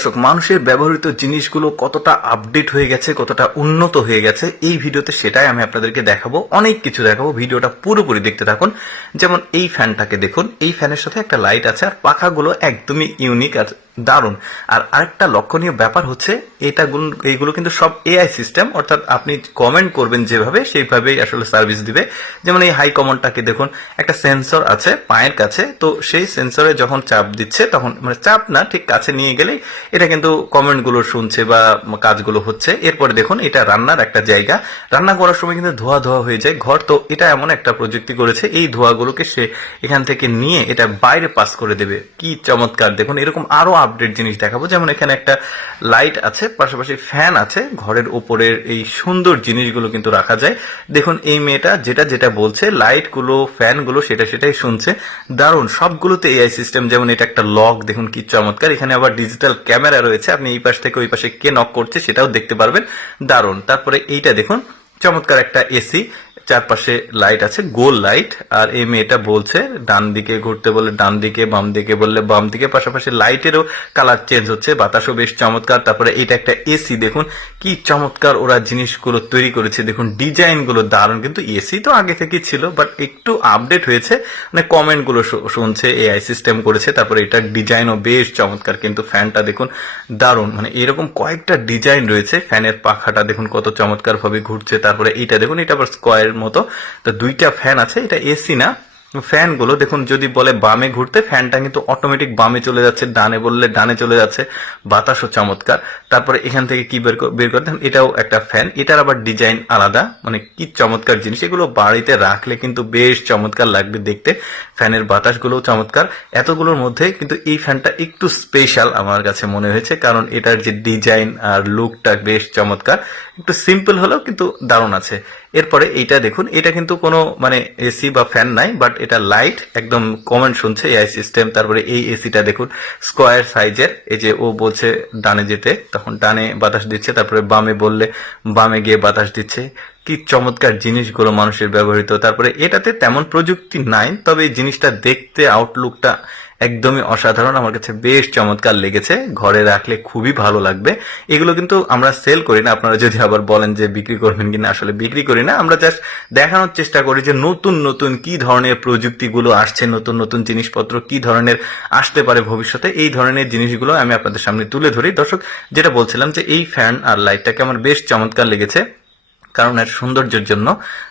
দর্শক, মানুষের ব্যবহৃত জিনিসগুলো কতটা আপডেট হয়ে গেছে, কতটা উন্নত হয়ে গেছে, এই ভিডিওতে সেটাই আমি আপনাদেরকে দেখাবো, অনেক কিছু দেখাবো। ভিডিওটা পুরোপুরি দেখতে থাকুন। যেমন এই ফ্যানটাকে দেখুন, এই ফ্যানের সাথে একটা লাইট আছে আর পাখাগুলো একদমই ইউনিক আর দারুণ। আর আরেকটা লক্ষণীয় ব্যাপার হচ্ছে, এটা এইগুলো কিন্তু সব এআই সিস্টেম অর্থাৎ আপনি কমেন্ট করবেন যেভাবে, সেইভাবেই আসলে সার্ভিস দিবে। যেমন এই হাই কমনটাকে দেখুন, একটা সেন্সর আছে পায়ের কাছে, তো সেই সেন্সরে যখন চাপ দিচ্ছে, তখন মানে চাপ না, ঠিক কাছে নিয়ে গেলেই এটা কিন্তু কমেন্টগুলো শুনছে বা কাজগুলো হচ্ছে। এরপরে দেখুন, এটা রান্নার একটা জায়গা। রান্না করার সময় কিন্তু ধোয়া ধোয়া হয়ে যায় ঘর, তো এটা এমন একটা প্রযুক্তি করেছে, এই ধোয়াগুলোকে সে এখান থেকে নিয়ে এটা বাইরে পাস করে দেবে। কি চমৎকার! দেখুন, এরকম আরও আপডেট জিনিস দেখাবো। যেমন এখানে একটা লাইট আছে, পাশাপাশি ফ্যান আছে। ঘরের উপরের এই সুন্দর জিনিসগুলো কিন্তু রাখা যায়। দেখুন, এই মেয়েটা যেটা যেটা বলছে লাইটগুলো ফ্যানগুলো, সেটা সেটাই শুনছে। দারুণ, সবগুলোতে এআই সিস্টেম যেমন এটা একটা লক দেখুন কি চমৎকার। এখানে আবার ডিজিটাল ক্যামেরা রয়েছে, আপনি এই পাশ থেকে ওই পাশে কে নক করছে সেটাও দেখতে পারবেন। দারুণ, তারপরে এইটা দেখুন, চমৎকার একটা এসি চারপাশে লাইট আছে, গোল লাইট আর এই মেয়েটা বলছে, ডান দিকে ঘুরতে বলে ডান দিকে, বাম দিকে বললে বাম দিকে, পাশাপাশি লাইটেরও কালার চেঞ্জ হচ্ছে, বাতাসও বেশ চমৎকার, তারপরে এটা একটা এসি দেখুন কি চমৎকার ওরা জিনিসগুলো তৈরি করেছে, দেখুন ডিজাইনগুলো দারুণ, কিন্তু এসি তো আগে থেকেই ছিল বাট একটু আপডেট হয়েছে মানে কমেন্টগুলো শুনছে এআই সিস্টেম করেছে, তারপরে এটার ডিজাইনও বেশ চমৎকার, কিন্তু ফ্যানটা দেখুন দারুণ মানে এরকম কয়েকটা ডিজাইন রয়েছে ফ্যানের পাখাটা দেখুন কত চমৎকার ভাবে ঘুরছে, তারপরে এইটা দেখুন, এটা আবার স্কোয়ারের মতো। তো দুইটা ফ্যান আছে, এটা এসি না। ফ্যানগুলো, দেখুন, যদি বলে বামে ঘুরতে ফ্যানটা কিন্তু অটোমেটিক বামে চলে যাচ্ছে, ডানে বললে ডানে চলে যাচ্ছে। বাতাসও চমৎকার। তারপরে এখান থেকে কি বের বের করতে এটাও একটা ফ্যান এটার আবার ডিজাইন আলাদা। মানে কি চমৎকার জিনিস। এগুলো বাড়িতে রাখলে কিন্তু বেশ চমৎকার লাগবে দেখতে। ফ্যানের বাতাসগুলোও চমৎকার। এতগুলোর মধ্যে কিন্তু এই ফ্যানটা একটু স্পেশাল আমার কাছে মনে হয়েছে। কারণ এটার যে ডিজাইন আর লুকটা বেশ চমৎকার। একটু সিম্পল হলেও কিন্তু দারুণ আছে। এরপরে এইটা দেখুন, এটা কিন্তু কোনো মানে এসি বা ফ্যান নাই বাট এটা লাইট একদম কমেন্ট শুনছে এআই সিস্টেম তারপরে এই এসিটা দেখুন স্কোয়ার সাইজের এই যে ও বলছে ডানে যেতে, তখন ডানে বাতাস দিচ্ছে, তারপরে বামে বললে বামে গিয়ে বাতাস দিচ্ছে। কি চমৎকার জিনিসগুলো মানুষের ব্যবহৃত। তারপরে এটাতে তেমন প্রযুক্তি নাই, তবে এই জিনিসটা দেখতে আউটলুকটা একদমই অসাধারণ। আমার কাছে বেশ চমৎকার লেগেছে। ঘরে রাখলে খুবই ভালো লাগবে। এগুলো কিন্তু আমরা সেল করি না। আপনারা যদি আবার বলেন যে বিক্রি করবেন কিনা, আসলে বিক্রি করি না। আমরা জাস্ট দেখানোর চেষ্টা করি যে নতুন নতুন কি ধরনের প্রযুক্তিগুলো আসছে, নতুন নতুন জিনিসপত্র কি ধরনের আসতে পারে ভবিষ্যতে। এই ধরনের জিনিসগুলো আমি আপনাদের সামনে তুলে ধরি। দর্শক, যেটা বলছিলাম যে এই ফ্যান আর লাইটটাকে আমার বেশ চমৎকার লেগেছে। কারণ এর সৌন্দর্যের জন্য।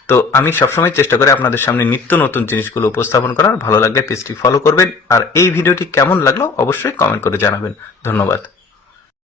তো আমি সবসময় চেষ্টা করি আপনাদের সামনে নিত্য নতুন জিনিসগুলো উপস্থাপন করার। ভালো লাগলে পেজটি ফলো করবেন। আর এই ভিডিওটি কেমন লাগল অবশ্যই কমেন্ট করে জানাবেন। ধন্যবাদ।